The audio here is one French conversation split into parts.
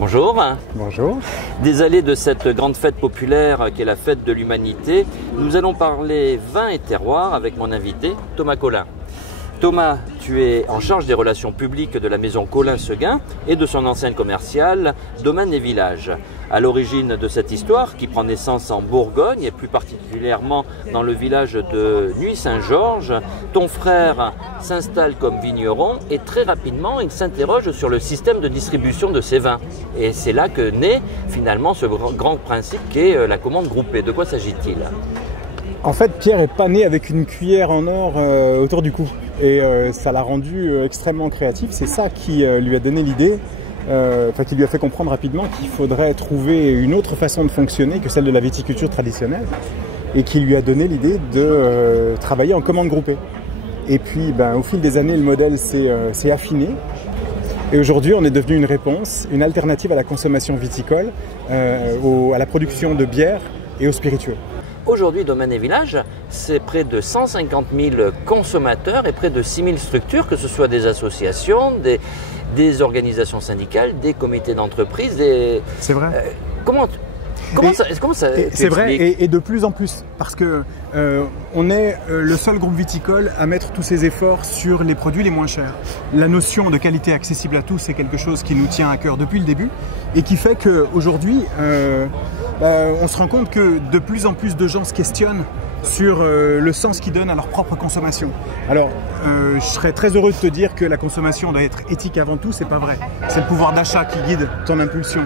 Bonjour. Bonjour. Des allées de cette grande fête populaire qui est la fête de l'humanité, nous allons parler vin et terroir avec mon invité Thomas Collin. Thomas, tu es en charge des relations publiques de la maison Collin-Seguin et de son enseigne commerciale Domaines et Villages. À l'origine de cette histoire qui prend naissance en Bourgogne et plus particulièrement dans le village de Nuits-Saint-Georges, ton frère s'installe comme vigneron et très rapidement il s'interroge sur le système de distribution de ses vins. Et c'est là que naît finalement ce grand principe qu'est la commande groupée. De quoi s'agit-il ? En fait, Pierre n'est pas né avec une cuillère en or autour du cou. Et ça l'a rendu extrêmement créatif. C'est ça qui lui a donné l'idée, qui lui a fait comprendre rapidement qu'il faudrait trouver une autre façon de fonctionner que celle de la viticulture traditionnelle. Et qui lui a donné l'idée de travailler en commande groupée. Et puis, au fil des années, le modèle s'est affiné. Et aujourd'hui, on est devenu une réponse, une alternative à la consommation viticole, à la production de bière et aux spiritueux. Aujourd'hui, Domaines et Villages, c'est près de 150 000 consommateurs et près de 6 000 structures, que ce soit des associations, des organisations syndicales, des comités d'entreprise. C'est vrai. Comment ça c'est vrai, et de plus en plus, parce que on est le seul groupe viticole à mettre tous ses efforts sur les produits les moins chers. La notion de qualité accessible à tous, c'est quelque chose qui nous tient à cœur depuis le début et qui fait qu'aujourd'hui, on se rend compte que de plus en plus de gens se questionnent sur le sens qu'ils donnent à leur propre consommation. Alors, je serais très heureux de te dire que la consommation doit être éthique avant tout, c'est pas vrai. C'est le pouvoir d'achat qui guide ton impulsion.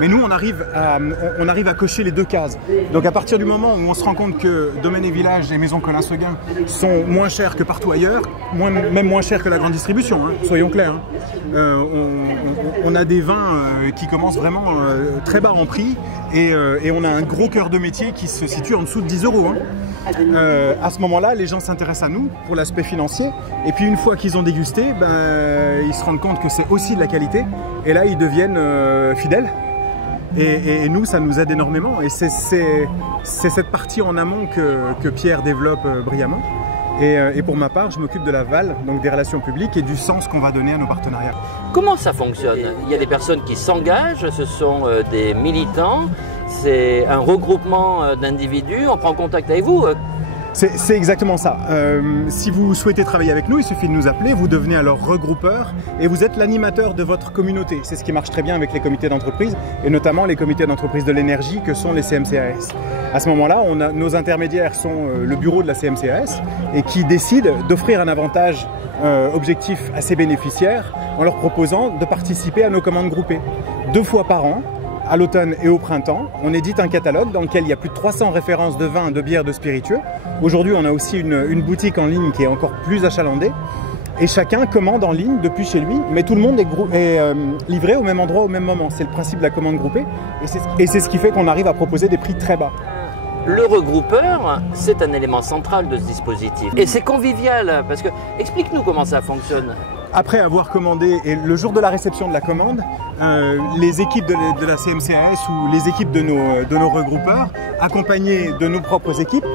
Mais nous, on arrive à cocher les deux cases. Donc à partir du moment où on se rend compte que Domaines et Villages et Maison Collin-Seguin sont moins chers que partout ailleurs, même moins chers que la grande distribution, hein, soyons clairs. On a des vins qui commencent vraiment très bas en prix et on a un gros cœur de métier qui se situe en dessous de 10 €. À ce moment-là, les gens s'intéressent à nous pour l'aspect financier et puis une fois qu'ils ont dégusté, ils se rendent compte que c'est aussi de la qualité et là ils deviennent fidèles. Et nous, ça nous aide énormément. Et c'est cette partie en amont que Pierre développe brillamment. Et pour ma part, je m'occupe de l'aval, donc des relations publiques et du sens qu'on va donner à nos partenariats. Comment ça fonctionne? Il y a des personnes qui s'engagent, ce sont des militants, c'est un regroupement d'individus, on prend contact avec vous. C'est exactement ça. Si vous souhaitez travailler avec nous, il suffit de nous appeler, vous devenez alors regroupeur et vous êtes l'animateur de votre communauté. C'est ce qui marche très bien avec les comités d'entreprise et notamment les comités d'entreprise de l'énergie que sont les CMCAS. À ce moment-là, nos intermédiaires sont le bureau de la CMCAS et qui décide d'offrir un avantage objectif à ses bénéficiaires en leur proposant de participer à nos commandes groupées 2 fois par an. À l'automne et au printemps, on édite un catalogue dans lequel il y a plus de 300 références de vins, de bières, de spiritueux. Aujourd'hui, on a aussi une boutique en ligne qui est encore plus achalandée. Et chacun commande en ligne depuis chez lui, mais tout le monde est livré au même endroit au même moment. C'est le principe de la commande groupée. Et c'est ce qui fait qu'on arrive à proposer des prix très bas. Le regroupeur, c'est un élément central de ce dispositif. Et c'est convivial, parce que explique-nous comment ça fonctionne. Après avoir commandé, et le jour de la réception de la commande, les équipes de la CMCAS ou les équipes de nos regroupeurs, accompagnés de nos propres équipes,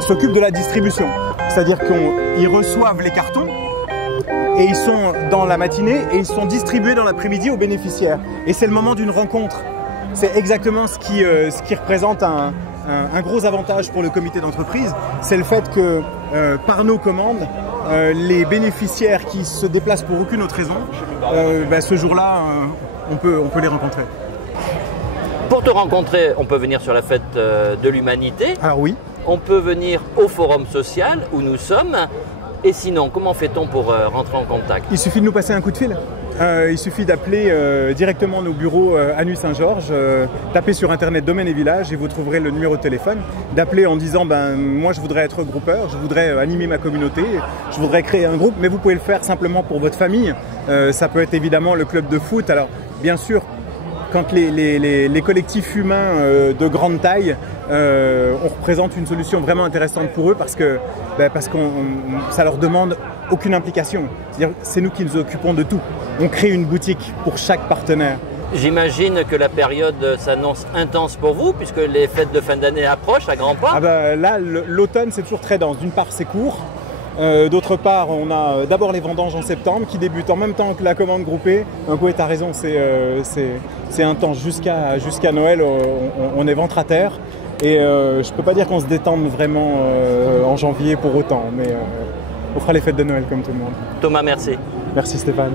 s'occupent de la distribution. C'est-à-dire qu'ils reçoivent les cartons et ils sont dans la matinée et ils sont distribués dans l'après-midi aux bénéficiaires. Et c'est le moment d'une rencontre. C'est exactement ce qui représente un gros avantage pour le comité d'entreprise. C'est le fait que par nos commandes, les bénéficiaires qui se déplacent pour aucune autre raison, ce jour-là, on peut les rencontrer. Pour te rencontrer, on peut venir sur la fête de l'humanité. Alors oui. On peut venir au forum social où nous sommes. Et sinon, comment fait-on pour rentrer en contact? Il suffit de nous passer un coup de fil. Il suffit d'appeler directement nos bureaux à Nuits-Saint-Georges, tapez sur internet Domaines et Villages et vous trouverez le numéro de téléphone, d'appeler en disant moi je voudrais être groupeur, je voudrais animer ma communauté, je voudrais créer un groupe, mais vous pouvez le faire simplement pour votre famille. Ça peut être évidemment le club de foot. Alors bien sûr, quand les collectifs humains de grande taille, on représente une solution vraiment intéressante pour eux parce que ça leur demande aucune implication. C'est-à-dire c'est nous qui nous occupons de tout. On crée une boutique pour chaque partenaire. J'imagine que la période s'annonce intense pour vous puisque les fêtes de fin d'année approchent à grands pas. Là, l'automne c'est toujours très dense. D'une part c'est court. D'autre part, on a d'abord les vendanges en septembre qui débutent en même temps que la commande groupée. Donc oui, tu as raison, c'est intense. Jusqu'à Noël, on est ventre à terre. Et je ne peux pas dire qu'on se détende vraiment en janvier pour autant, mais on fera les fêtes de Noël comme tout le monde. Thomas, merci. Merci Stéphane.